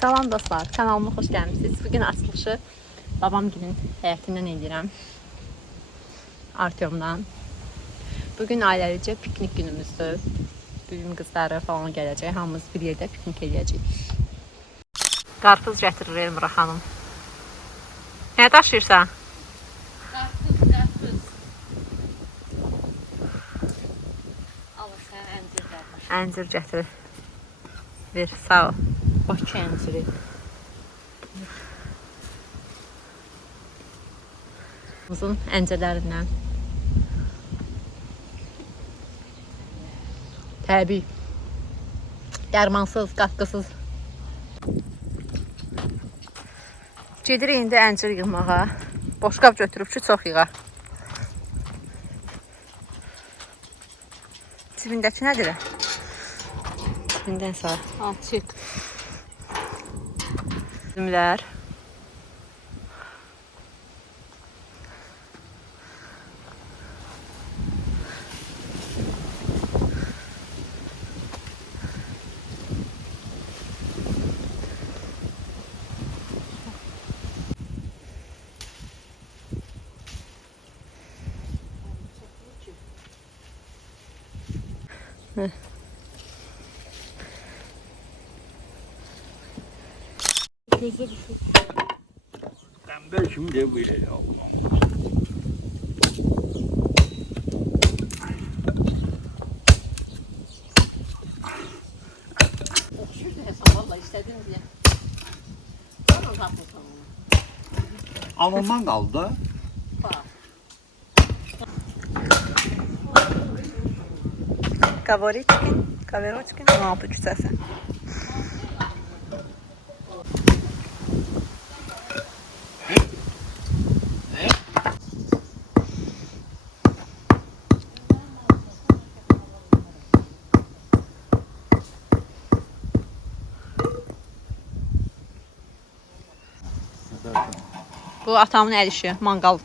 Salam dostlar, kanalıma xoş gəlmisiniz. Bugün açılışı babam günün həyətindən edirəm. Artyomdan. Bugün ailəlicə piknik günümüzdür. Bugün qızları falan gələcək. Hamımız bir yerdə piknik edəcəyik. Qarpız gətirir Elmira xanım. Nə daşıyırsan? Qarpız. Alırsan əncirlər. Əncir gətirir. Ver, sağ ol. Bakı ənciri. Uzun əncirlərindən. Təbii. Dərmansız, qatqısız. Gedirik indi əncir yığmağa. Boşqab götürüb ki, çox yığa. Cibindəki nədir? Cibindən sağ. Açıq. Üzümlər. Gözə düşür. Tembel şimdi böyle ya. Oxşurdu hesab, valla istədiniz ya. Sonra tapırsan onu. Alman kaldı. Bax. Kaveroçkin, 16 küçəsi. Bu atamın el işi, mangal.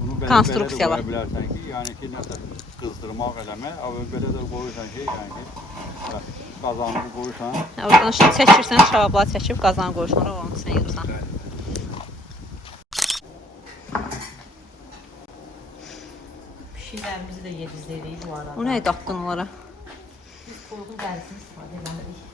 Bunu Konstruksiyalar. Bilərsən ki, yəni ki, nəsə qızdırmaq eləmək, belə də qoyursan ki, yəni ki, qazanını qoyursan. Oradan çəkirsən, şarabları çəkib qazanı qoyursan, sonra onu sən yığırsan. Pişiklərimizi də yedizləyirik bu arada. O nə idi atdın onlara? Biz qoyğun dərisini istifadə eləmirik.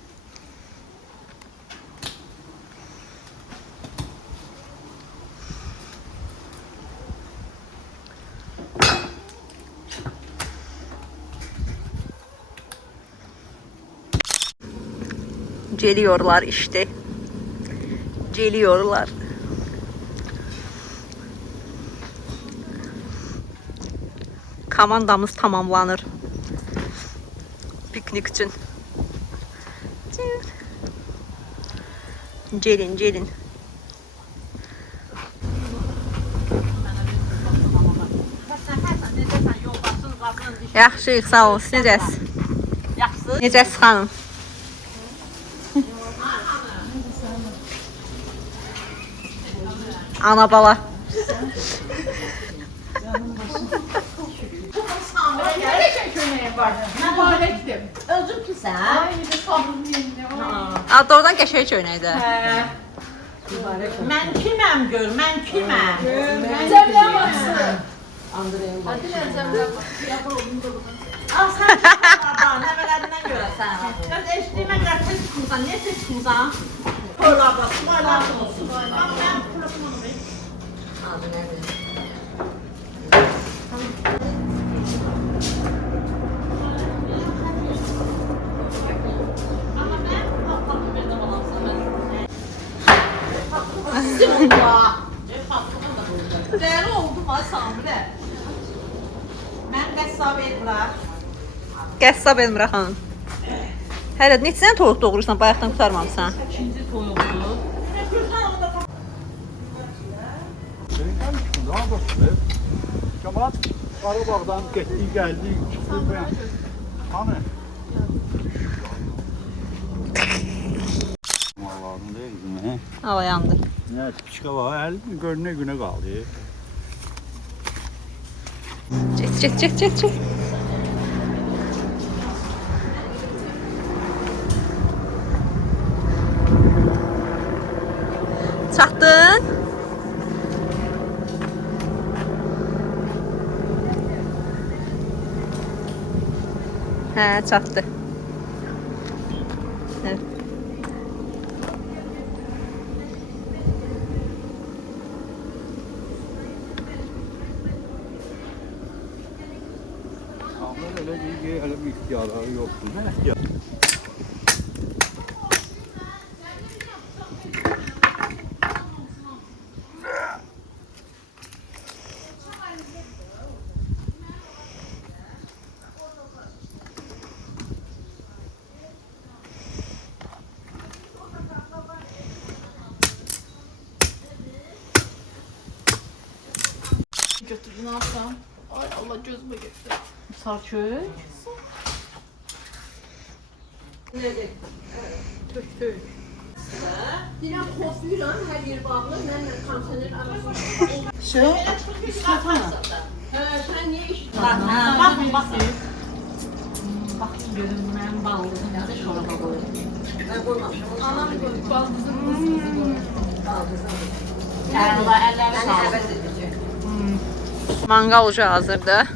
Geliyorlar işte. Geliyorlar. Komandamız tamamlanır. Piknik için. Gelin, gelin. Yaxşıyıq, sağ olun. Siz necəsiz? Yaxşı. Necəsiz xanım? Ana bala. Mübarəkdir. Özüm ki sən. Ay, bir sabrım yerində. Ad oradan qəşəng köynəkdir. Mən kiməm gör, mən kiməm? Cəmlə baxsın. Andreyim Cəmlə baxsın. Al sən babadan, nəvələrindən görəsən. Mən eşitdiyimə görə tez çıxmısan, niyə tez çıxmısan? Pırlabda, suvarlar olsun. Bax, mən pırlasın onu verin. Adı nədir? Amma mən patlatı verdim olamsan, mən. Patlatı da. Dəli oldum ha Samire. Mən qəssab Elmira. Qəssab Elmira xanım. Hələ neçə toyuq doğurursan, bayaqdan qurtarmamısan? İkinci toyuqdur. Daha dostum. Cemaat Qarabağdan getdi, gəldi, çıxdı bu yan. Hani? Mallarını deyil mi? Hava yandı. Ne, piçka var, görünə günə qaldı. Çek. Hə, çatdı. Hə. Onlar öyle değil ki öyle bir ihtiyarları yoktu. Ne ihtiyar? Götürdün alsam. Ay Allah gözüme gitti. Sarçök. Tök. Deyirəm, xoflayıram, hər yer bağlı, mənlə kondisioner arasında. Şey, İstefan. Sən niyə işləyirsən? Bakın bakın. Bakın görün ben bağladım ya da şoraba koydum. Mən qoymamışam. Anam koydu. Baldızın kızı koydu. Allah elleri Məni sağ olsun. əvəz edəcək. Manqal ucu hazırdır.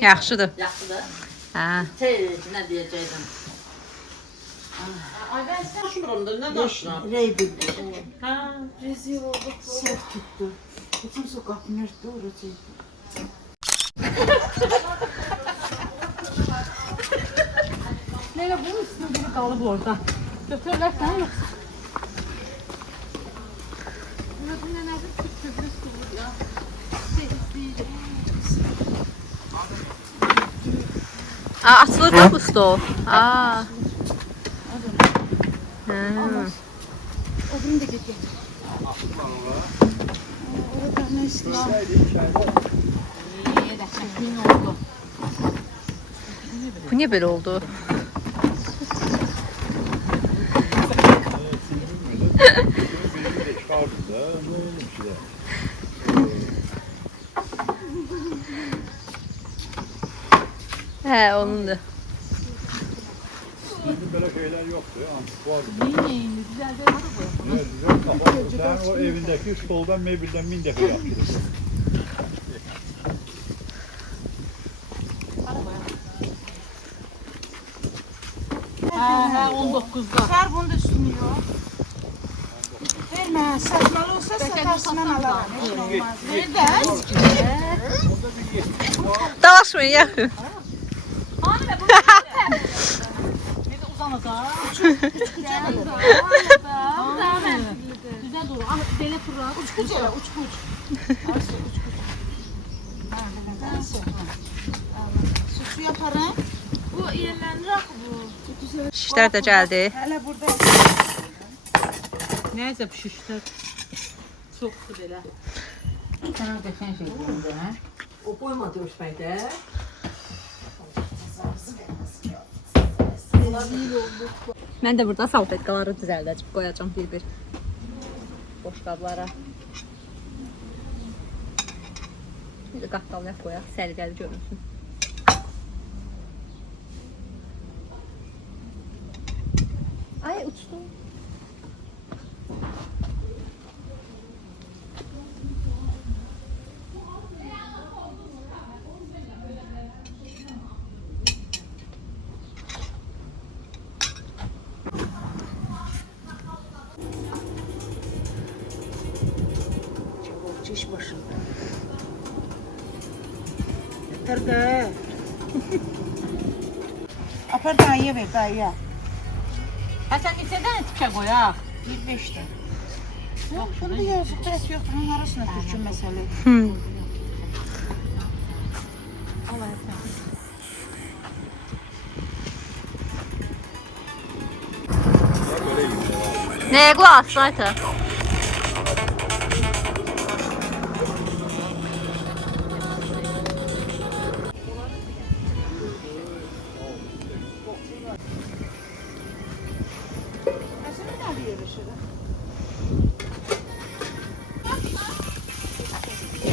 Yaxşıdır. Yaxşıdır. Hə. Ne diyecektim? Ay ben sen Şurumda ne daşlar? Reybil. Ha. rezil olduk. Sert tuttu. Bütün sokak mert doğrusu. Neyse bunun üstüne biri kalıp orada. Götürürler sen yoksa. Murat'ın nenesi köprü sıvı ya. Sehizliydi. Açılır da bu stol. Aa. Odunu da getir. Orada ne istiyorsun? İyi de çekin oldu. Bu niyə belə oldu? Hə, onundur. Böyle şeyler yoktu. Antikvar. Neyin güzel değil mi bu? Evet, güzel kapalı. Sen o evindeki stoldan mebelden 1000 defa yaptın. Ha 19'da. Sar bunu da üstünü yok. Verme, satmalı olsa satarsından alalım. Hiç olmaz. Nerede? Dalaşmayın, yaxın. Bir de uzanacak. Güzel dur. Ah deli fırlat. Uçkuç ya, uçkuç. Asıl uçkuç. Ha, böyle nasıl? Süsü yaparım. Bu yerlenir bu. Şişlər də gəldi. Hele burada. Neyse pişişler. Çoktu belə. Sana geçen şey diyeyim ha. O qoymadı ölçməkdə. Mən də burada salfetkaları düzəldəcəm, qoyacağam bir-bir boş qablara. Bir də qatdalayaq qoyaq, səliqəli görünsün. Ay, uçdu. İş başında. Yeter de. Apar dayıya ver dayıya. Ha sen neçədən tikə qoyaq? 25'te. Yok, bunda yazıkta et yok. Bunun arasında Türkçe mesele. Böyle yiyeyim. Nəyə qulaq asaydı? Mesela ne alıyor şurada?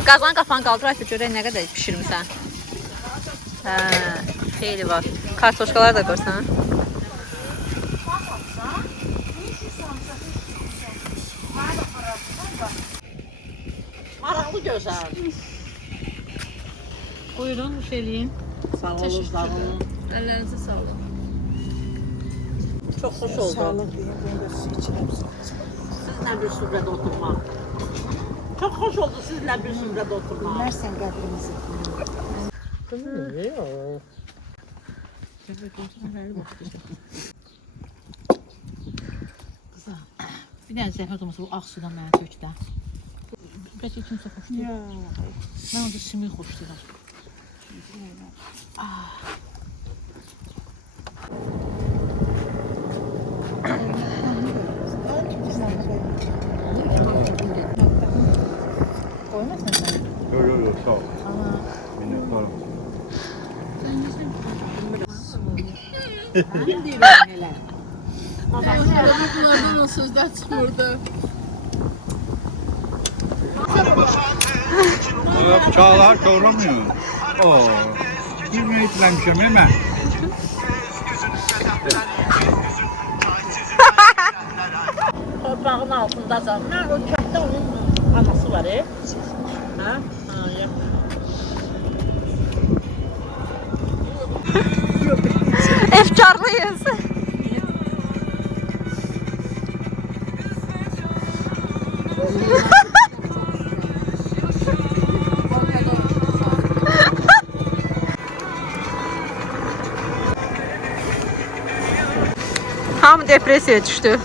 Qazan qafanı qaldır, ayda görək nə qədər bişirmisən. Hə, xeyli var. Kartoşkalar da qoysan. Maraqlı gözəl. Buyurun, şeyleyin. Sağ olun, sağ olun. Əllərinizi sağlık. Çox xoş oldu. Sağlıq deyim, bunu da siz içirəm. Sizlə bir süfrədə oturmaq. Çox xoş oldu sizlə bir süfrədə oturmaq. Bilmərsən qədrimizi. Bir dənə zəhmət olmasa bu ağ sudan mənə tök də. Bəlkə kimsə xoşlayır. Mən orada simir xoşlayıram. Yok, sağ ol. Minnettarım. Çocuklardan o sözler çıxırdı. Çağlar doğramıyor. Oo. Bilmeyi etmemişim değil mi? Torpağın altındasan. Mən o kənddə onun anası var, Hə? Ha, ya. Efkarlıyız. Hamı depressiyaya düşdü.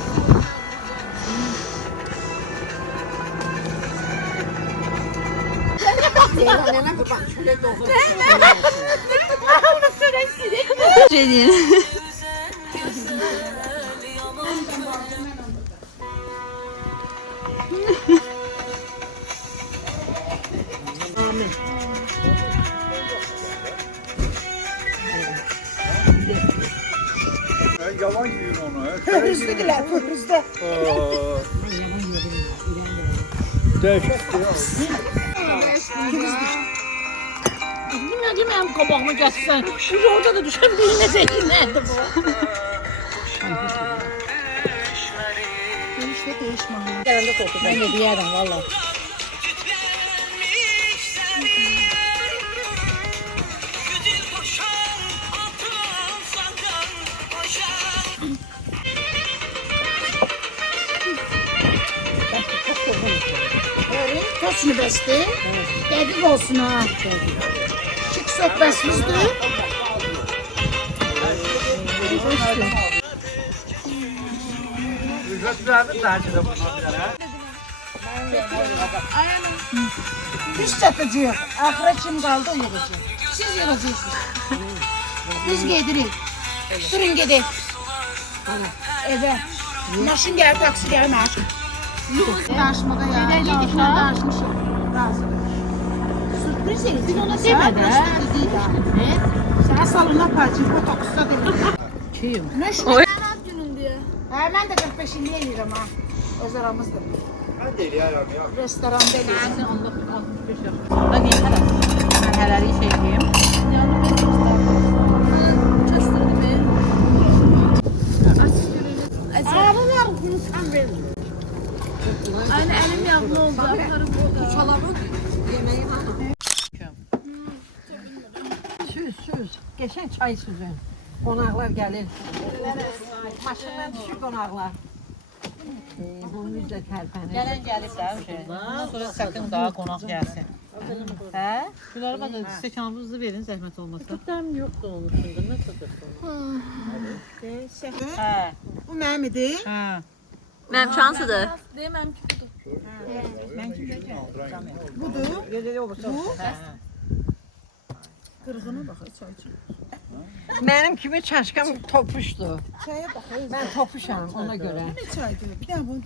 Cenin. Yalan yiyin onu. Pörüzdüdülər, pörüzdə. Nə deməyəm qabağıma gəlsən. Biz orada da düşən birinə zəkinlərdi bu. Görüşdə değişməli. Gələndə qoxudan. Mən də deyərəm valla. Tosunu bəsdi. Dəqiq olsun ha. Çık söhbəsimizdir. Ücret verdin tercih de buna bir ara. Biz çatacağıq. Axıra kim qaldı o yığacaq. Siz yığacaqsınız. Biz gedirik. Durun gedək. Evə. Maşın gəlir, taksi gəlmir. Danışmada ya. Danışmışıq. Razıdır. Sürpriz edin. Biz ona demədi. Sənə salona aparacaq, botoksda durur. Kim? Oy. Hə, mən də 45-lik eləyirəm ha. Öz aramızdır. Ben de eliyorum ya. Restoranda eləyirəm. Mən 65 yaş. Hadi hələ. Mən hələlik şey deyim. Arabalar bunu tam verin. Aynı elim yağlı oldu. Çalabın. Süz. Geçen çay süzün. Qonaqlar gəlir. Maşından düşür qonaqlar. Bunun üzlə tərpənir. Gələn gəlib də şey. Ondan sonra sakın daha qonaq gəlsin. Hə? Şunlara da stəkanınızı verin zəhmət olmasa. Tam yoxdur onun içində, nə qədər Hə. Bu mənim idi. Hə. Mənim şansıdır. Budur. Hə. Qırğına bax, çay içir. Mənim kimi çaşqam topuşdu. Çaya bax. Mən topuşam ona görə. Ne çaydı? Bir daha bunu